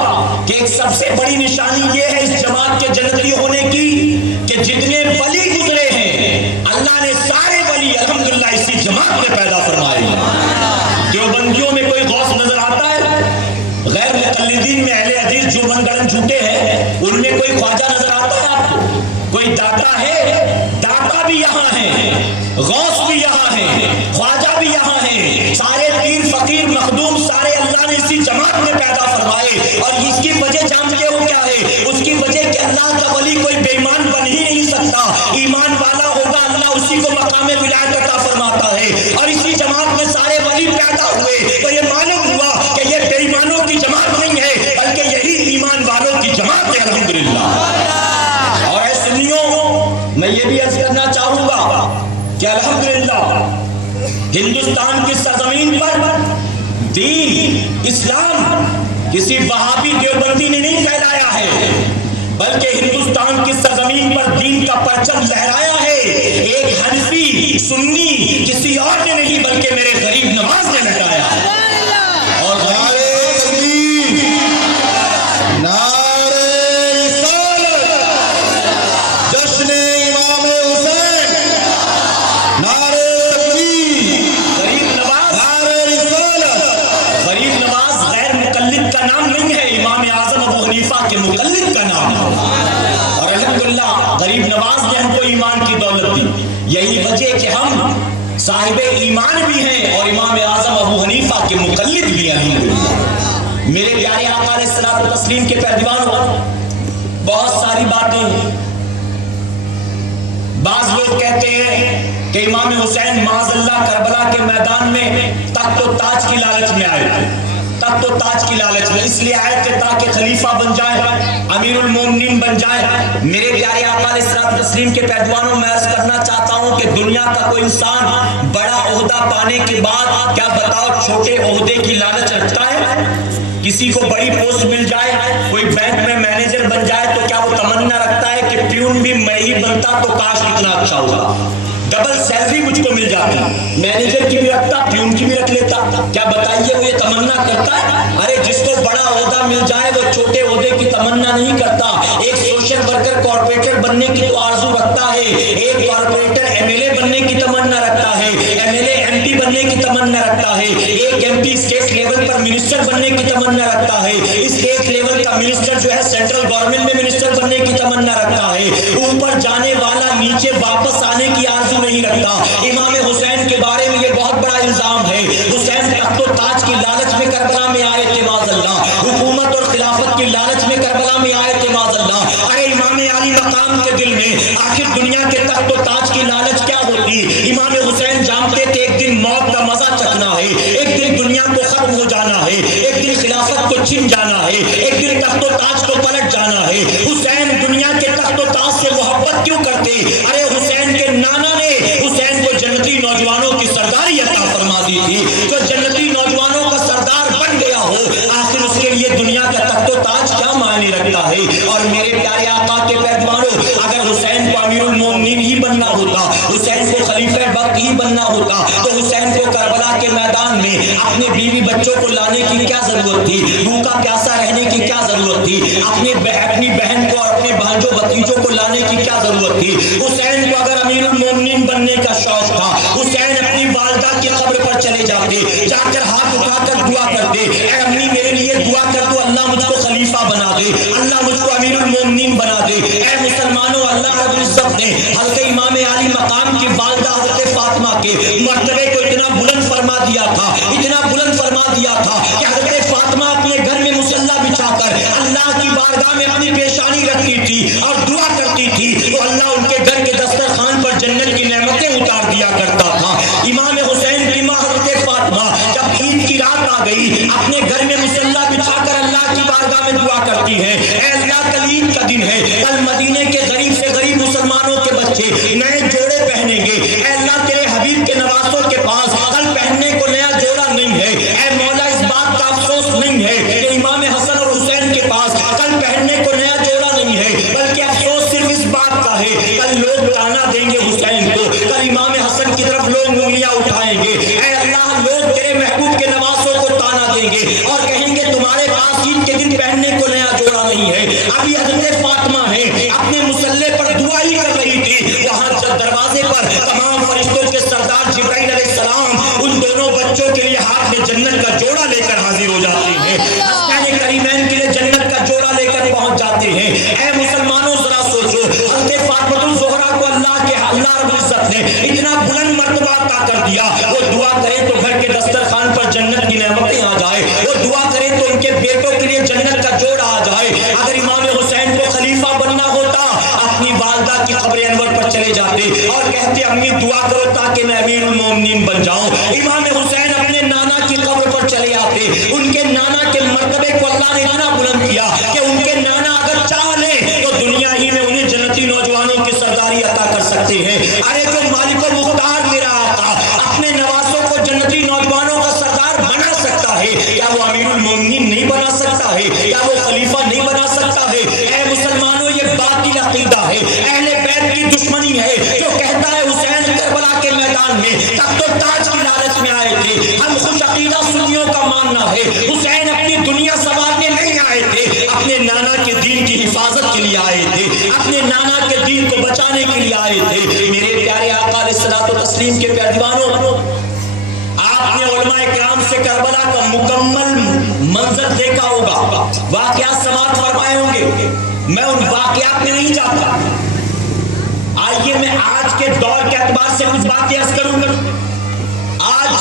کہ ایک سب سے بڑی نشانی یہ ہے اس جماعت کے جنتی ہونے کی کہ جتنے ولی گزرے ہیں اللہ نے سارے ولی الحمدللہ اسی جماعت میں پیدا فرمائے ہیں۔ دیوبندیوں میں کوئی غوث نظر آتا ہے؟ غیر مقلدین میں اہل حدیث جو بنگڑن جھوٹے ہیں ان میں کوئی خواجہ نظر آتا ہے آپ کو؟ کوئی داتا ہے؟ داتا بھی یہاں ہے، غوث بھی یہاں ہے، خواجہ بھی یہاں ہے، سارے پیر فقیر مخدوم سارے اللہ نے اسی جماعت میں پیدا فرمائے۔ اور اس کی وجہ جانتے ہو کیا ہے؟ اس کی وجہ کہ اللہ کا ولی کوئی بے ایمان بن ہی نہیں سکتا، ایمان والا ہوگا اللہ اسی کو مقام ولایت عطا فرماتا ہے۔ اور اسی جماعت میں سارے ولی پیدا ہوئے تو یہ معلوم ہوا کہ یہ بے ایمانوں کی جماعت نہیں ہے بلکہ یہی ایمان والوں کی جماعت ہے الحمدللہ۔ اور اے سنیوں، میں یہ بھی عرض کرنا چاہوں گا کہ الحمدللہ ہندوستان کی سرزمین پر دین اسلام کسی وہابی دیوبندی نے نہیں پھیلایا ہے بلکہ ہندوستان کی سرزمین پر دین کا پرچم لہرایا ہے ایک حنفی سنی کسی اور نے نہیں بلکہ میرے غریب نواز نے لہرایا ہے۔ اور کے مقلد کا نام ہے، اور الحمدللہ غریب نواز نے ہم کو ایمان کی دولت دی۔ یہی وجہ کہ ہم صاحب ایمان بھی ہیں اور امام اعظم ابو حنیفہ کے مقلد بھی ہیں الحمدللہ۔ میرے پیارے آقا علیہ الصلوۃ والتسلیم کے پیروانوں، بہت ساری باتیں بعض لوگ کہتے ہیں کہ امام حسین معاذ اللہ کربلا کے میدان میں تخت و تاج کی لالچ میں آئے تھے، تخت و تاج کی لالچ میں اس لیے آئے تھے تاکہ خلیفہ بن جائیں، امیر المومنین بن جائیں۔ میرے پیارے آقا علیہ الصلوۃ والتسلیم کے پیروانوں، میں عرض کرنا چاہتا ہوں کہ دنیا کا کوئی انسان بڑا عہدہ پانے کے بعد کیا بتاؤ چھوٹے عہدے کی لالچ رکھتا ہے؟ کسی کو بڑی پوسٹ مل جائے، کوئی بینک میں مینیجر بن جائے تو کیا وہ تمنا رکھتا ہے کہ پیون بھی میں ہی بنتا تو کاش کتنا اچھا ہوگا، ڈبل سیلری مجھ کو مل جاتی، مینیجر کی بھی رکھتا پیون کی بھی رکھ لیتا؟ کیا بتائیے وہ یہ تمنا کرتا ہے؟ ارے جس کو بڑا عہدہ مل جائے وہ چھوٹے عہدے کی تمنا نہیں کرتا۔ ایک سوشل ورکر کارپوریٹر بننے کی تو آرزو رکھتا ہے، ایک کارپوریٹر ایم ایل اے بننے کی تمنا رکھتا ہے، M L A M P بننے کی تمنا رکھتا ہے، ایک ایم پی اسٹیٹ لیول پر منسٹر بننے کی تمنا رکھتا ہے، اسٹیٹ لیول کا منسٹر جو ہے سینٹرل گورنمنٹ میں منسٹر بننے کی تمنا رکھتا ہے، اوپر جانے والا نیچے واپس آنے کی آرزو نہیں رکھتا۔ امام حسین کے بارے میں یہ بہت بڑا الزام ہے، حسین تخت و تاج کی لالچ میں کربلا میں آئے تھے معاذ اللہ، حکومت اور خلافت کی لالچ میں کربلا میں آئے تھے معاذ اللہ۔ ارے امام علی مقام کے دل میں آخر دنیا کے تخت و تاج کی لالچ کیا ہوتی؟ امام حسین جانتے تھے ایک دن موت کا مزہ چکھنا ہے، ایک دن دنیا کو ختم ہو جانا ہے، ایک دن خلافت کو چھن جانا ہے، ایک دن تخت و تاج کو پلٹ جانا ہے۔ حسین دنیا کے تخت و تاج سے محبت کیوں کرتے؟ ارے حسین کے نانا نے حسین کو جنتی نوجوانوں کی سرداری عطا فرما دی تھی، جو جنتی نوجوانوں کا سردار بن گیا ہو آخر اس کے لیے دنیا کا تخت و تاج کیا معنی رکھتا ہے؟ اور میرے پیارے آقا کے پیروانوں، اگر حسین کو امیر المومنین ہی بننا ہوتا، حسین کو خلیفہ وقت ہی بننا ہوتا تو حسین کو کربلا کے میدان میں اپنے بیوی بچوں کو لانے کی کیا ضرورت تھی؟ بھوکا پیاسا رہنے کی کیا ضرورت تھی؟ اپنی بہن کو اور اپنے بھانجوں بھتیجوں کو لانے کی کیا ضرورت تھی؟ حسین کو اگر امیر المومنین بننے کا شوق تھا، حسین اپنی والدہ کی قبر پر چلے جاتے، جا کر ہاتھ اٹھا کر دعا کرتے، اے امی میرے لیے دعا کر دو اللہ مجھ کو خلیفہ بنا دے، اللہ مجھ کو امیر المومنین بنا دے۔ اے مسلمانوں، اللہ رب العزت نے حضرت امام علی مقام کی والدہ حضرت فاطمہ کے مرتبے کو اتنا بلند فرما دیا تھا، اتنا بلند فرما دیا تھا کہ حضرت فاطمہ اپنے گھر میں مصلی بچھا کر اللہ کی بارگاہ میں اپنی پیشانی رکھتی تھی اور دعا کرتی تھی تو اللہ ان کے گھر کے گئی اپنے گھر میں مصلی بچھا کر اللہ کی بارگاہ میں دعا کرتی ہیں، اے اللہ کل عید کا دن ہے، کل مدینے کے غریب سے غریب مسلمانوں کے بچے نئے جوڑے پہنیں گے، اے اللہ تیرے حبیب کے نوازوں کے پاس کل پہننے کو نیا جوڑا نہیں ہے، اے مولا اس بات کا افسوس نہیں ہے کہ امام حسن اور حسین کے پاس کل پہننے کو نیا جوڑا نہیں ہے، بلکہ افسوس صرف اس بات کا ہے کل لوگ تانا دیں گے حسین کو، کل امام حسن کی طرف لوگ انگلیاں اٹھائیں گے، اے اللہ لوگ تیرے محبوب کے نوازوں کو تانا دیں گے اور کہیں گے تمہارے پاس عید کے دن پہننے کو نیا جوڑا نہیں ہے۔ ابھی حضرت فاطمہ ہے اپنے مصلی پر دعا ہی کر رہی تھی، وہاں دروازے پر تمام فرشتوں کے سردار جبرائیل علیہ السلام ان دونوں بچوں کے لیے ہاتھ میں جنت کا جوڑا لے کر حاضر ہو جاتے ہیں، حسنین کریمین کے لیے جنت کا جوڑا لے کر پہنچ جاتے ہیں۔ اے مسلمانوں ذرا سوچو، حضرت فاطمہ الزہرا کو اللہ رب العزت نے اتنا بلند مرتبہ عطا کر دیا، وہ دعا کریں تو گھر کے دسترخوان پر جنت کی نعمتیں آ جائے، وہ دعا کریں تو ان کے بیٹوں کے لیے جنت کا جوڑا آ جائے۔ اگر امام حسین کو خلیفہ بننا ہوتا اپنی والدہ کی قبر انور پر چلے جاتے اور کہتے امی دعا کرو تاکہ میں امیر المومنین بن جاؤں۔ امام حسین اپنے نانا کی قبر پر چلے آتے، ان کے نانا کے مرتبے کو اللہ نے اتنا بلند کیا کہ ان کے نانا اگر چاہ لیں تو دنیا ہی میں انہیں جنتی نوجوانوں کی سرداری عطا کر سکتے ہیں۔ ارے جو مالک و مختار میرا آقا اپنے نوازوں کو جنتی نوجوانوں کا سردار بنا سکتا ہے، کیا وہ امیر المومنین نہیں بنا سکتا ہے؟ کیا وہ خلیفہ نہیں بنا سکتا ہے؟ اے مسلمانوں یہ باطل عقیدہ ہے، اہل بیت کی دشمنی ہے جو کہتا ہے حسین کربلا کے میدان میں تخت و تاج کی لالچ میں آئے تھے۔ ہم خوش عقیدہ سنیوں کا ماننا ہے حسین اپنی دنیا سنوارنے نہیں آئے تھے، اپنے نانا کے دین کی حفاظت کے لیے آئے تھے، اپنے نانا کے دین کو بچانے کے لیے آئے تھے۔ میرے پیارے آقا علیہ الصلوۃ والتسلیم کے پیارے دیوانوں، آپ نے علماء کرام سے کربلا کا مکمل منظر دیکھا ہوگا، واقعات سماعت فرمائے ہوں گے، میں ان واقعات میں نہیں جاتا۔ آئیے میں آج کے دور کے اعتبار سے کچھ باتیں عرض کروں گا۔ آج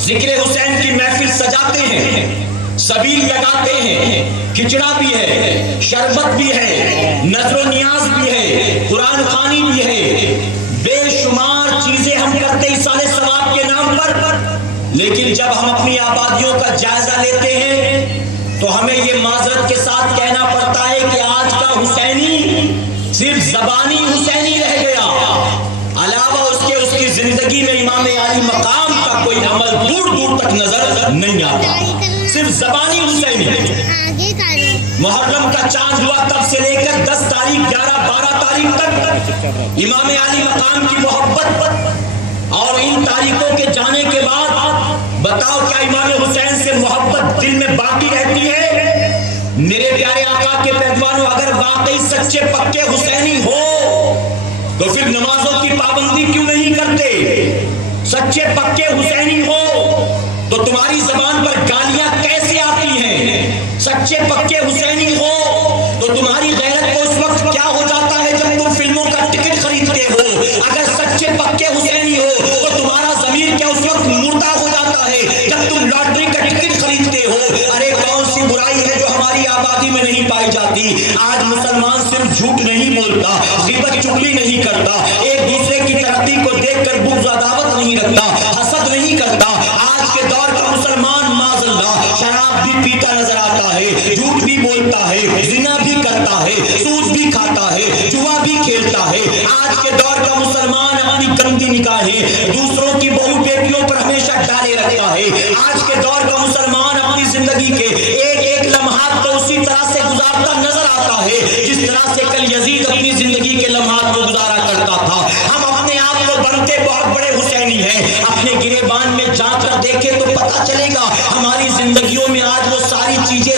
ذکر حسین کی محفل سجاتے ہیں، سبیل لگاتے ہیں، کھچڑا بھی ہے، شربت بھی ہے، نظر و نیاز بھی ہے، قرآن خوانی بھی ہے، بے شمار چیزیں ہم کرتے ایصال ثواب کے نام پر، لیکن جب ہم اپنی آبادیوں کا جائزہ لیتے ہیں تو ہمیں یہ معذرت کے ساتھ کہنا پڑتا ہے کہ آج کا حسینی صرف زبانی حسینی رہ گیا، علاوہ اس کی زندگی میں امام علی مقام کا کوئی عمل دور دور تک نظر نہیں آتا، صرف زبانی حسینی۔ محرم کا چاند ہوا تب سے لے کر 10 تاریخ 11 12 تاریخ تک امام علی مقام کی محبت، اور ان تاریخوں کے جانے کے بعد بتاؤ کیا امام حسین سے محبت دل میں باقی رہتی ہے؟ میرے پیارے آقا کے پیروانوں، اگر واقعی سچے پکے حسینی ہو تو پھر نمازوں کی پابندی کیوں نہیں کرتے؟ سچے پکے حسینی ہو تو تمہاری زبان پر گالیاں کیسے آتی ہیں؟ سچے پکے حسینی ہو تو تمہاری غیرت کو اس وقت کیا ہو جاتا ہے جب تم فلموں کا ٹکٹ خریدتے ہو؟ اگر سچے پکے حسینی ہو تو تمہارا ضمیر کیا اس وقت مردہ ہو جاتا ہے جب تم لاٹری کا ٹکٹ خریدتے ہو؟ ارے کون سی برائی ہے جو ہماری آبادی میں نہیں پائی جاتی؟ آج مسلمان صرف جھوٹ نہیں بولتا، غیبت چغلی نہیں کرتا، ایک دوسرے کی ترقی کو دیکھ کر بغض عداوت نہیں رکھتا، حسد نہیں کرتا۔ آج کے دور کا مسلمان معاذ اللہ شراب بھی پیتا نظر آتا ہے، جھوٹ بھی بولتا ہے، زنا بھی کرتا ہے، سود بھی کھاتا ہے، جوا بھی کھیلتا ہے۔ آج کے دور کا مسلمان اپنی گندی نگاہیں دوسروں کی بہو بیٹیوں پر ہمیشہ ڈالے رکھتا ہے۔ آج کے دور کا مسلمان اپنی زندگی کے ایک ایک لمحات کو اسی طرح سے گزارتا نظر آتا ہے جس طرح سے کل یزید اپنی زندگی کے لمحات کو گزارا کرتا تھا۔ ہم اپنے آپ کو بنتے بہت بڑے حسینی ہیں، اپنے گریبان میں جانچ کر دیکھیں تو پتہ چلے گا ہماری زندگیوں میں آج وہ ساری چیزیں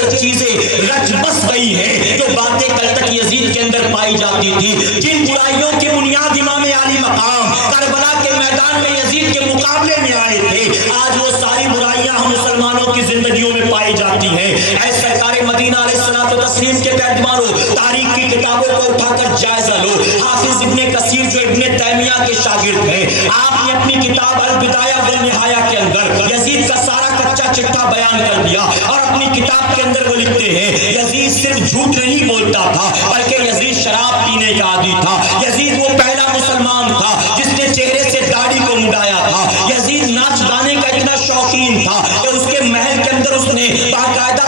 رچ بس گئی ہیں جو باتیں کل تک یزید کے اندر پائی جاتی تھی۔ جن برائیوں کی بنیاد امام علی مقام کربلا کے میدان میں یزید کے مقابلے میں آئے تھے، آج وہ ساری برائیاں ہم مسلمانوں کی زندگیوں میں پائی جاتی ہیں۔ اے سرکار مدینہ علیہ الصلوۃ والتسلیم کے پیروانوں، تاریخ کی کتابوں کو اٹھا کر جائزہ لو۔ حافظ ابن کثیر جو ابن تیمیہ کے شاگرد ہیں، آپ نے اپنی کتاب البدایہ والنہایہ کے اندر یزید کا سارا کچا چٹھا بیان کر دیا، اور اپنی کتاب کے اندر وہ لکھتے ہیں یزید صرف جھوٹ نہیں بولتا تھا بلکہ یزید شراب پینے کا عادی تھا۔ یزید وہ پہلا مسلمان تھا جس نے چہرے سے داڑھی کو مڈایا تھا۔ یزید ناچ گانے کا اتنا شوقین تھا کہ اس کے محل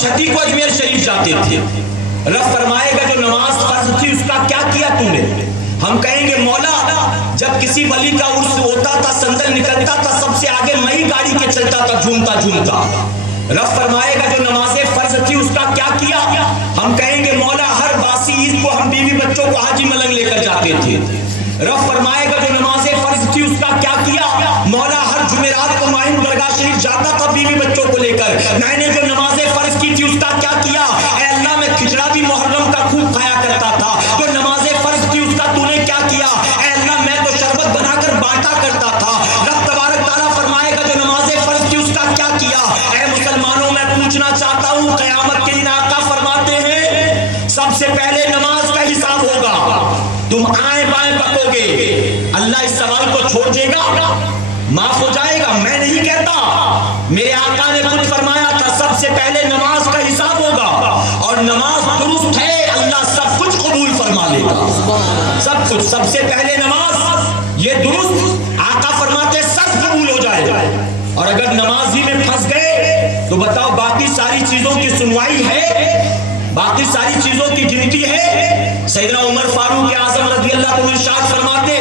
چھٹی کو اجمیر شریف جاتے تھے. رب فرمائے گا جو نماز فرض تھی اس کا کیا کیا تم نے؟ ہم کہیں گے مولا جب کسی ولی کا عرس ہوتا تھا سندل نکلتا تھا سب سے آگے میں ہی گاڑی کے چلتا تھا جھومتا جھومتا. رب فرمائے گا جو نماز فرض تھی اس کا کیا کیا؟ ہم کہیں گے مولا ہر باسی عید کو ہم بیوی بچوں کو حاجی ملنگ لے کر جاتے تھے. رب فرمائے گا جو نماز فرض تھی اس کا کیا کیا؟ مولا ہر جمعرات کو ماہم درگاہ شریف جاتا تھا بیوی بچوں کو لے کر. میں نے جو نماز فرض کی تھی اس کا کیا کیا؟ اے اللہ میں کھچڑا بھی محرم کا خوب کھایا کرتا تھا. جو نماز فرض تھی اس کا تو نے کیا کیا؟ اے اللہ میں تو شربت بنا کر بانٹا کرتا تھا. رب تبارک تعالیٰ فرمائے گا جو نماز فرض تھی اس کا کیا کیا؟ اے مسلمانوں میں پوچھنا چاہتا ہوں قیامت کے دن آقا فرماتے ہیں سب سے پہلے نماز کا حساب ہوگا. تم آئیں بائیں بکو گے, اللہ اس سوال کو چھوڑ دے گا؟ معاف ہو جائے گا؟ میں نہیں کہتا, میرے آقا نے خود فرمایا تھا سب سے پہلے نماز کا حساب ہوگا, اور نماز درست ہے اللہ سب کچھ قبول فرما لے گا. سب کچھ, سب سے پہلے نماز یہ درست, آقا فرماتے سب قبول ہو جائے گا. اور اگر نماز ہی میں پھنس گئے تو بتاؤ باقی ساری چیزوں کی سنوائی ہے؟ باقی ساری چیزوں کی گنتی ہے؟ سیدنا عمر فاروق اعظم رضی اللہ عنہ ارشاد فرماتے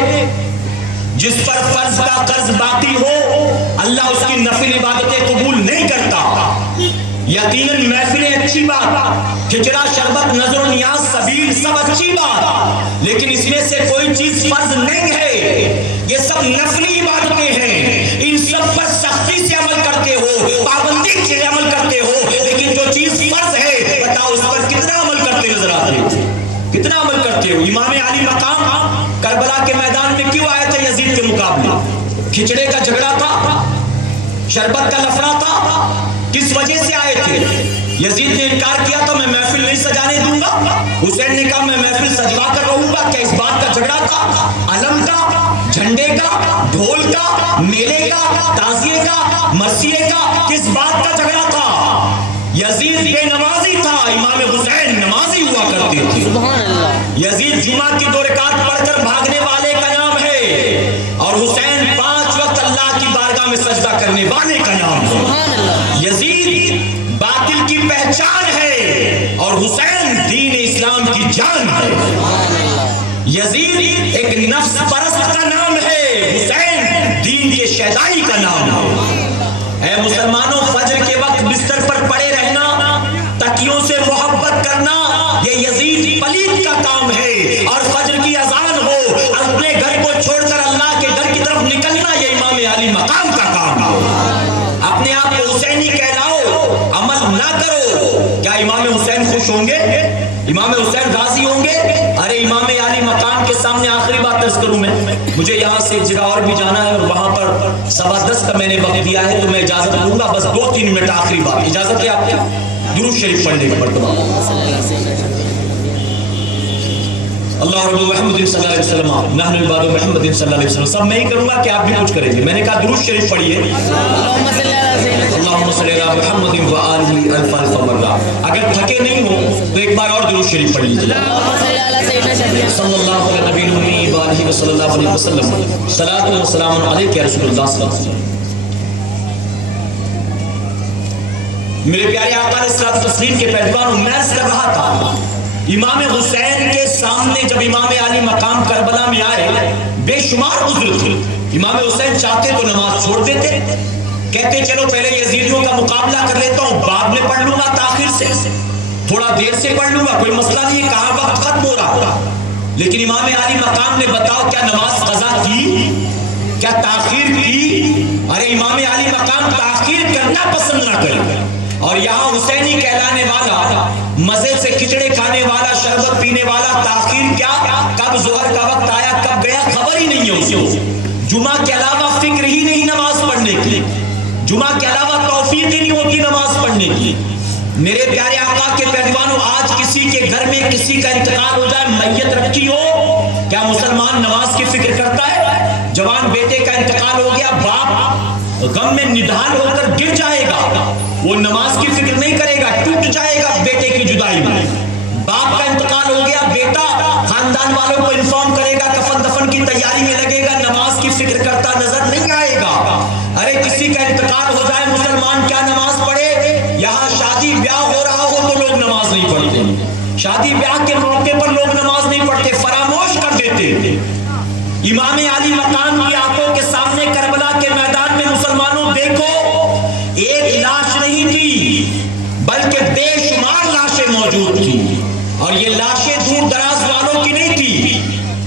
جس پر فرض کا قرض باقی ہو اللہ اس کی نفل عبادتیں قبول نہیں کرتا. یقیناً محفلیں اچھی بات, کھچڑا شربت نظر و نیاز سبیل سب اچھی بات, لیکن اس میں سے کوئی چیز فرض نہیں ہے. یہ سب نفلی عبادتیں ہیں, ان سب پر سختی سے عمل کرتے ہو, پابندی سے عمل کرتے ہو, لیکن جو چیز فرض ہے بتاؤ اس پر کتنا عمل کرتے نظر آتے ہو, کتنا عمل کرتے ہو؟ امام علی مقام کربلا کے میدان میں کیوں آئے تھے یزید کے مقابلے؟ کھچڑے کا جھگڑا تھا, شربت کا لفڑا تھا, کس وجہ سے آئے تھے؟ یزید نے انکار کیا تو میں محفل نہیں سجانے دوں گا. حسین نے کہا میں محفل سجوا کر رہوں گا. کیا اس بات کا جھگڑا تھا؟ علم کا, جھنڈے کا, ڈھول کا, میلے کا, تعزیے کا, مرثیے کا, کس بات کا جھگڑا تھا؟ یزید بے نمازی تھا, امام حسین نمازی ہوا کرتے تھے. یزید جمعہ کی 2 رکعت پڑھ کر بھاگنے والے کا نام ہے, اور حسین 5 وقت اللہ کی بارگاہ میں سجدہ کرنے والے کا نام ہے. یزید باطل کی پہچان ہے اور حسین دین اسلام کی جان ہے. یزید ایک نفس پرست کا نام ہے, حسین دین کے شیدائی کا نام ہے. اے مسلمانوں, فجر کے وقت بستر پر پڑے رہنا, تکیوں سے محبت کرنا, یہ یزید پلیت کا کام ہے. اور فجر کی اذان ہو اپنے گھر کو چھوڑ کر اللہ کے گھر کی طرف نکلنا, یہ امام علی مقام کا کام ہے. اپنے آپ کو حسینی کہلاؤ, عمل نہ کرو. کیا امام حسین خوش ہوں گے؟ امام حسین راضی ہوں گے؟ ارے امام علی مقام کے سامنے آخری بات عرض کروں میں, مجھے یہاں سے ایک جگہ اور بھی جانا ہے اور وہاں پر 10:15 کا میں نے وقت دیا ہے, تو میں اجازت لوں گا بس 2-3 منٹ آخری بات. اجازت ہے آپ کو درود شریف پڑھنے کا مرتبہ؟ اللہ رب محمد صلی اللہ علیہ وسلم نحن عباد محمد صلی اللہ علیہ وسلم. سب میں ہی کروں گا کہ آپ بھی کچھ کریں گے؟ میں نے کہا درود شریف پڑھیے. اللہم صلی علی محمد و آلہ الف الف مرہ. اگر تھکے نہیں ہو تو ایک بار اور درود شریف پڑھ لیجیے. صلی اللہ علیہ نبی الامی و آلہ صلی اللہ علیہ وسلم. صلاۃ و سلام علیک یا رسول اللہ صلی اللہ علیہ وسلم. میرے پیارے آقا علیہ الصلوۃ والتسلیم کے پہلوانوں, میں کر رہا تھا امام حسین کے سامنے جب امام علی مقام کربلا میں آئے بے شمار عذر تھے. امام حسین چاہتے تو نماز چھوڑ دیتے, کہتے چلو پہلے یزیدیوں کا مقابلہ کر لیتا ہوں, بعد میں پڑھ لوں گا, تاخیر سے تھوڑا دیر سے پڑھ لوں گا, کوئی مسئلہ نہیں, کہاں وقت ختم ہو رہا. لیکن امام علی مقام نے بتاؤ کیا نماز قضا کی, کیا تاخیر کی؟ ارے امام علی مقام تاخیر کرنا پسند نہ کرے. اور یہاں حسینی کہلانے والا, مزے سے کھچڑے کھانے والا, شربت پینے والا, تاخیر کیا, کب ظہر کا وقت آیا کب گیا خبر ہی نہیں ہے اسے. جمعہ کے علاوہ فکر ہی نہیں نماز پڑھنے کی, جمعہ کے علاوہ توفیق ہی نہیں ہوتی نماز پڑھنے کی. میرے پیارے آقا کے پہلوانوں, آج کسی کے گھر میں کسی کا انتقال ہو جائے, میت رکھی ہو, کیا مسلمان نماز کی فکر کرتا ہے؟ جوان بیٹے کا انتقال ہو گیا, باپ غم میں نڈھال ہو کر گر جائے گا, وہ نماز کی فکر نہیں کرے گا, ٹوٹ جائے گا بیٹے کی جدائی میں. باپ کا انتقال ہو گیا, بیٹا خاندان والوں کو انفارم کرے گا, کفن دفن کی تیاری میں لگے گا, نماز کی فکر کرتا نظر نہیں آئے گا. ارے کسی کا انتقال ہو جائے مسلمان کیا نماز پڑھے؟ یہاں شادی بیاہ ہو رہا شادی بیاہ کے موقع پر لوگ نماز نہیں پڑھتے، فراموش کر دیتے۔ امام علی مقام کی آنکھوں کے سامنے کربلا کے میدان میں مسلمانوں دیکھو، ایک لاش نہیں تھی بلکہ بے شمار لاشیں موجود تھی، اور یہ لاشیں دور دراز والوں کی نہیں تھی،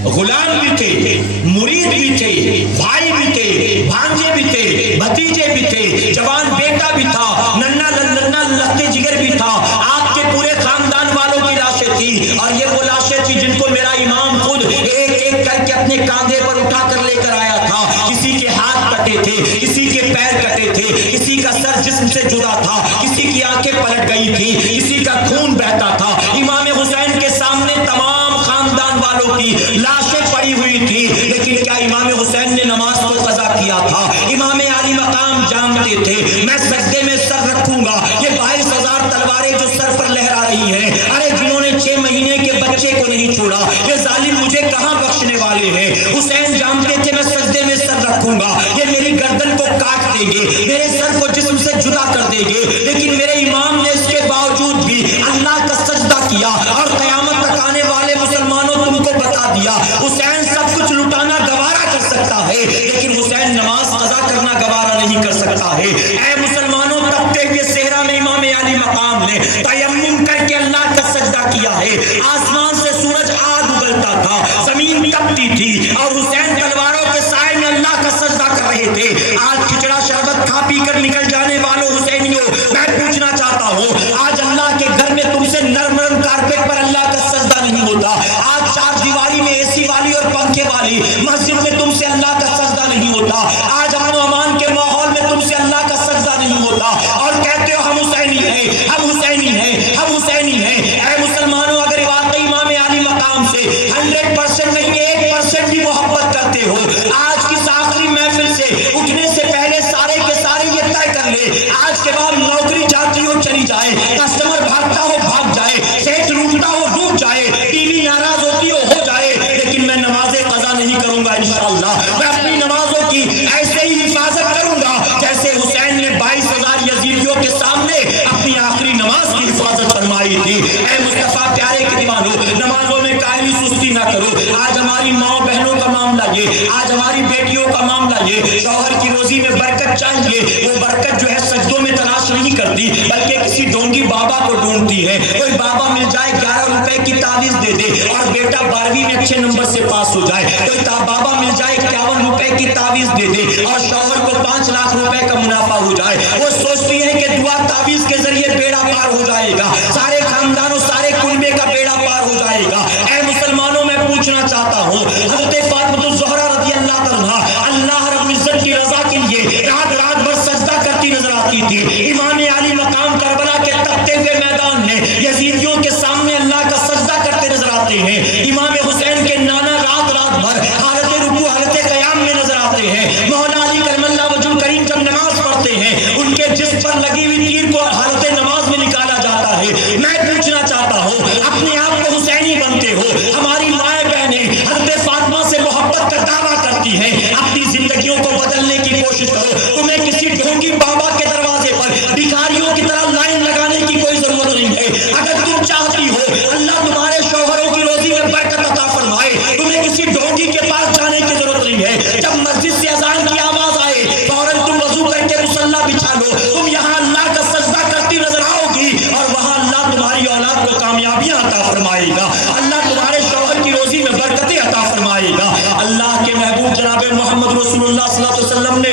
غلام بھی تھے، مرید بھی تھے، بھائی بھی تھے، بھانجے بھی تھے، بھتیجے بھی تھے، جوان بیٹا بھی تھا، ننا لگتے جگر بھی تھا، آپ کے پورے خاندان والوں کی لاشیں تھی، اور یہ وہ لاشیں تھی جن کو میرا امام خود ایک ایک کر کے اپنے کاندھے پر اٹھا کر لے کر آیا تھا۔ کسی کے ہاتھ کٹے تھے، کسی کے پیر کٹے تھے، کسی کا سر جسم سے جدا تھا، کسی کی آنکھیں پلٹ گئی تھی، کسی کا خون بہتا تھا۔ امام حسین کے سامنے تمام خاندان والوں کی لاشیں پڑی ہوئی تھی، لیکن کیا امام حسین نے نماز کو قضا کیا تھا؟ امام علی مقام جانتے تھے میں سجدے میں سر رکھوں گا، یہ 22,000 تلواریں جو سر پر لہرا رہی ہیں، ارے جنہوں نے 6 مہینے کے بچے کو نہیں چھوڑا، یہ ظالم مجھے کہاں بخشنے والے ہیں؟ حسین جانتے تھے میں سجدے میں سر رکھوں گا، یہ میری گردن کو کاٹ دیں گے، میرے سر کو جسم سے جدا کر دیں گے، لیکن میرے امام نے اس کے باوجود بھی اللہ کا سجدہ کیا، اور قیامت تک آنے والے مسلمانوں تم کو بتا دیا حسین سب کچھ لٹانا گوارا کر سکتا ہے، لیکن حسین نماز قضا کرنا گوارا نہیں کر سکتا ہے۔ اے مسلمانوں، تپتے ہوئے صحرا میں امام علی مقام نے تیمم کر کے اللہ کا سجدہ کیا ہے۔ آسمان سے سورج آگ اگلتا تھا، زمین تپتی تھی، اور حسین تلواروں کے سائے میں اللہ کا سجدہ کر رہے تھے۔ آج کھچڑا شربت کھا پی کر نکل جانے والوں حسینیوں، میں پوچھنا چاہتا ہوں، آج اللہ کے گھر میں تم سے نرم نرم کارپیٹ پر اللہ کا سجدہ نہیں ہوتا، آج 4 دیواری میں اے سی والی اور پنکھے والی مسجد میں تم سے اللہ کا سجدہ نہیں ہوتا، آج امن و امان کے ماحول میں تم سے اللہ کا سجدہ نہیں ہوتا، اور کہتے ہو ہم حسینی ہیں، ہم حسینی ہیں، ہم حسینی ہیں۔ اے مسلمانوں، اگر واقعی امام علی مقام سے 100% نہیں 1% بھی محبت کرتے ہو، آج کی آخری محفل سے اٹھنے سے پہلے سارے کے سارے یہ طے کر لے، آج کے بعد نوکری جاتی ہو چلی جائے، کسٹمر بھاگتا ہو بھاگ جائے، سیٹ لوٹتا ہو لوٹ جائے، بیوی ناراض ہوتی ہو جائے، لیکن میں نماز قضا نہیں کروں گا انشاءاللہ۔ میں اپنی نمازوں کی ایسے ہی حفاظت کروں گا جیسے حسین نے 22,000 یزیدیوں کے سامنے اپنی آخری نماز کی حفاظت فرمائی تھی۔ اے مصطفیٰ پیارے کے دیوانوں، نمازوں میں کاہلی سستی نہ کرو۔ آج ہماری ماں بہنوں کا معاملہ یہ، آج ہماری بیٹیوں کا معاملہ یہ، شوہر کی روزی میں برکت چاہیے، وہ برکت جو ہے سجدوں میں تلاش نہیں کرتی بلکہ کسی ڈونگی بابا کو ڈھونڈتی ہے۔ کوئی بابا مل جائے 11 روپے کی تعویذ دے دے اور بیٹا 12ویں میں اچھے نمبر سے پاس ہو جائے، کوئی بابا مل جائے 51 روپے کی تعویذ دے دے اور شوہر کو 5 لاکھ روپے کا منافع ہو جائے۔ وہ سوچتی ہے کہ دعا تعویذ کے ذریعے بیڑا پار ہو جائے گا، سارے خاندانوں سارے کنبے کا بیڑا پار ہو جائے گا۔ اے مسلمانوں، میں پوچھنا چاہتا ہوں، حضرت فاطمہ الزہرا رضی اللہ عنہا اللہ رب العزت کی رضا کے لیے رات رات بھر سجدہ کرتی نظر آتی تھی۔ امام علی مقام کربلا کے تپتے ہوئے میدان میں یزیدیوں کے سامنے اللہ کا سجدہ کرتے نظر آتے ہیں۔ امام حسین کے نانا رات رات بھر حالت رکوع حالت قیام میں نظر آتے ہیں۔ مولا علی کرم اللہ وجہ کریم جب نماز پڑھتے ہیں، ان کے جسم پر لگی ہوئی تیر کو حالت نماز میں نکالا جاتا ہے۔ میں پوچھنا چاہتا ہوں، اپنے آپ کو حسینی بنتے ہو، ہماری مائیں بہنیں حضرت فاطمہ سے محبت کا دعویٰ کرتی ہیں، اپنی زندگیوں کو بدلنے کی کوشش کرو۔ تمہیں کسی ڈھونگی بابا کے دروازے پر بھکاریوں کی طرح لائن لگانے کی کوئی ضرورت نہیں ہے۔ اگر تم چاہتی ہو اللہ تمہارے شوہروں کی روزی میں برکت عطا فرمائے، تمہیں کسی ڈھونگی کے پاس جانے کی ضرورت نہیں ہے۔ جب مسجد سے اذان کی آواز آئے فوراً تم وضو کر کے مصلی بچھا لو، تم یہاں اللہ کا سجدہ کرتی نظر آؤ گی، اور وہاں اللہ تمہاری اولاد کو کامیابیاں عطا فرمائے گا، اللہ تمہارے شوہر کی روزی میں برکتیں عطا فرمائے گا۔ اللہ کے محبوب جناب محمد رسول اللہ صلی اللہ علیہ وسلم نے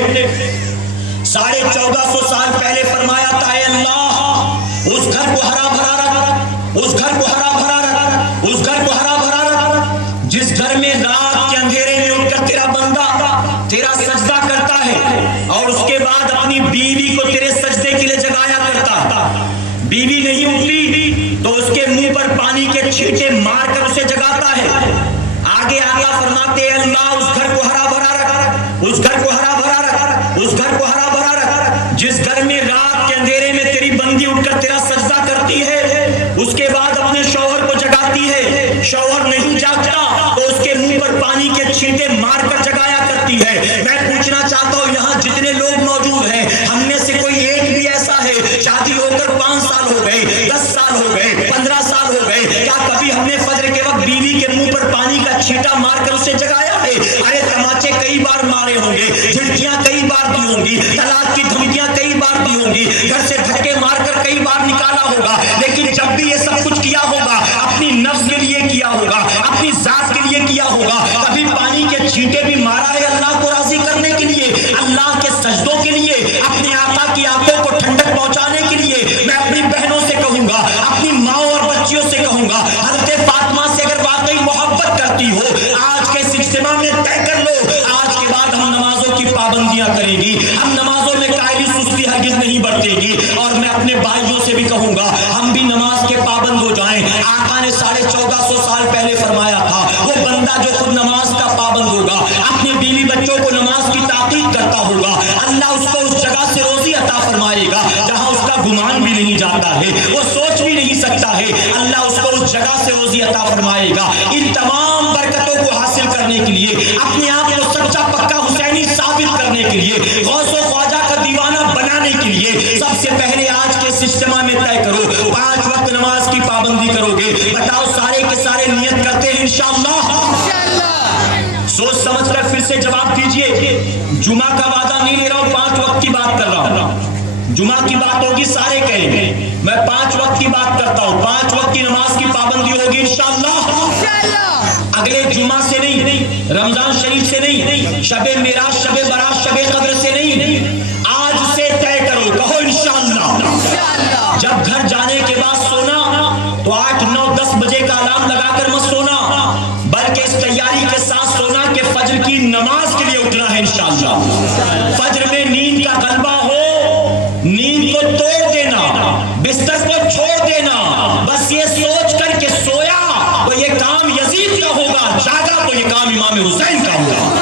1450 سال پہلے فرمایا تھا، اے اللہ اس گھر کو ہرا بھرا رکھ، اس گھر کو ہرا بھرا رکھ، اس گھر کو ہرا بھرا رکھ، جس گھر میں رات کے اندھیرے میں اٹھ کر تیرا بندہ تیرا سجدہ کرتا ہے اور اس کے بعد اپنی بیوی کو تیرے سجدے کے لیے جگایا کرتا، بیوی نہیں اٹھتی تو اس کے منہ پر پانی کے چھینٹے مار کر اسے جگاتا ہے۔ آگے آگے فرماتے ہیں، اللہ اس گھر کو ہرا بھرا رکھ، اس گھر کو ہرا بھرا رکھ، اس گھر کو ہرا بھرا رکھ، جس گھر میں رات کے اندھیرے میں تیری بندی اٹھ کر تیرا سجدہ کرتی ہے، اس کے بعد اپنے شوہر کو جگاتی ہے، شوہر نہیں جاگتا تو اس کے منہ پر پانی کے چھینٹے مار کر جگایا کرتی ہے۔ میں پوچھنا چاہتا ہوں، یہاں جتنے لوگ موجود ہیں، ہم میں سے کوئی ایک بھی ایسا ہے شادی ہو کر 5 سال ہو گئے، 10 سال ہو گئے، 15 سال ہو گئے، کیا جھڑکیاں کئی بار دی ہوں گی، طلاق کی دھمکیاں کئی بار دی ہوں گی، گھر سے دھکے مار کر کئی بار نکالا ہوگا، لیکن جب بھی یہ سب کچھ کیا ہوگا اپنی نفس کے لیے کیا ہوگا، اپنی ذات کے لیے کیا ہوگا. کبھی پانی کے چھینٹے بھی مارا ہے اللہ کو راضی کرنے کے لیے، اللہ کے سجدوں کے لیے، اپنے آقا کی آنکھوں کو ٹھنڈک پہنچانے کے لیے. میں اپنی بہنوں سے کہوں گا، اپنی ماؤں اور بچیوں سے کہوں گا، حضرت فاطمہ سے اگر واقعی محبت کرتی ہو آج کے اس اجتماع میں طے کر لو، آج کے بعد ہم نمازوں کی پابندیاں کریں گی، ہم نمازوں میں کائلی سستی ہرگز نہیں برتیں گی. اور میں اپنے بھائیوں سے بھی کہوں گا ہم بھی نماز کے پابند ہو جائیں. آقا نے 1450 سال پہلے فرمایا تھا وہ بندہ جو خود نماز کا پابند ہوگا، اپنے بیوی بچوں کو نماز کی تاکید کرتا ہوگا، اللہ اس کو اس جگہ سے روزی عطا فرمائے گا جہاں اس کا گمان بھی نہیں جاتا ہے، وہ سوچ بھی نہیں سکتا ہے. اللہ اس کو اس جگہ سے روزی عطا فرمائے گا. ان تمام برکتوں کو حاصل کرنے کے لیے، اپنے آپ کو سچا پکا حسینی ثابت کرنے کے لیے، غوث و خواجہ کا دیوانہ بنانے کے لیے سب سے پہلے آج کے اس اجتماع میں طے کرو 5 وقت نماز کی پابندی کرو گے. بتاؤ سارے کے سارے نیت کرتے ہیں انشاءاللہ؟ سوچ سمجھ کر پھر سے جواب دیجئے. جمعہ کا وعدہ نہیں لے رہا ہوں، 5 وقت کی بات کر رہا ہوں. جمعہ کی بات ہوگی سارے کہیں گے، میں 5 وقت کی بات کرتا ہوں. 5 وقت کی نماز کی پابندی ہوگی انشاءاللہ. اگلے جمعہ سے نہیں، رمضان شریف سے نہیں، شب معراج، شب برات، شب قدر سے نہیں، آج سے طے کرو، کہو انشاءاللہ. جب گھر جانے کے بعد سونا تو 8، 9، 10 بجے کا الارم لگا کر مت سونا، بلکہ اس تیاری کے ساتھ سونا کہ فجر کی نماز کے لیے اٹھنا ہے انشاءاللہ. فجر میں نیند کا غلبہ ہو، نیند کو توڑ دینا، بستر کو چھوڑ دینا، بس یہ سوچ کر کہ سویا تو یہ کام یزید کا ہوگا، جاگا تو یہ کام امام حسین کا ہوگا.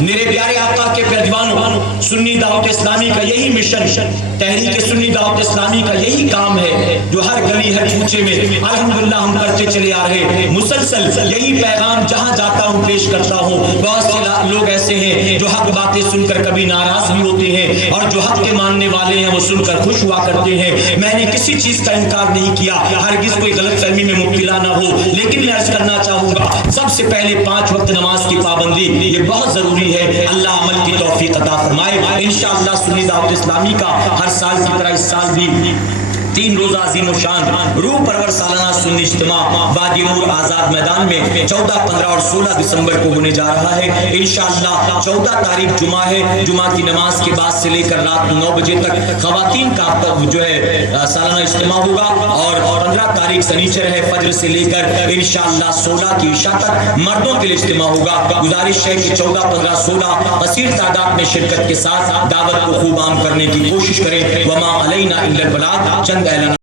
میرے پیارے آقا کے پیروانوں، سنی دعوت اسلامی کا یہی مشن، تحریک سنی دعوت اسلامی کا یہی کام ہے جو ہر گلی ہر کوچے میں الحمدللہ ہم کرتے چلے آ رہے ہیں. مسلسل یہی پیغام جہاں جاتا ہوں پیش کرتا ہوں. بہت سے لوگ ایسے ہیں جو حق باتیں سن کر کبھی ناراض بھی ہوتے ہیں، اور جو حق کے ماننے والے ہیں وہ سن کر خوش ہوا کرتے ہیں. میں نے کسی چیز کا انکار نہیں کیا، ہرگز کوئی غلط فہمی میں مبتلا نہ ہو، لیکن میں عرض کرنا چاہوں گا سب سے پہلے 5 وقت نماز کی پابندی یہ بہت ضروری ہے. اللہ عمل کی توفیق عطا فرمائے. انشاءاللہ سنی دعوت اسلامی کا ہر سال کی طرح اس سال بھی 3 روزہ عظیم و شان روح پرور سالانہ سنی اجتماع وادی نور آزاد میدان میں 14، 15 اور 16 دسمبر کو ہونے جا رہا ہے. انشاءاللہ 14 تاریخ جمعہ ہے. جمعہ کی نماز کے بعد سے لے کر رات 9 بجے تک خواتین کا جو ہے سالانہ اجتماع ہوگا، اور 15 تاریخ سنیچر ہے، فجر سے لے کر انشاءاللہ 16 کی عشاء تک مردوں کے لیے اجتماع ہوگا. گزارش ہے کہ 14، 15، 16 کثیر تعداد میں شرکت کے ساتھ دعوت کو خوب عام کرنے کی کوشش کریں. وما علینا الا البلاغ. چند اعلان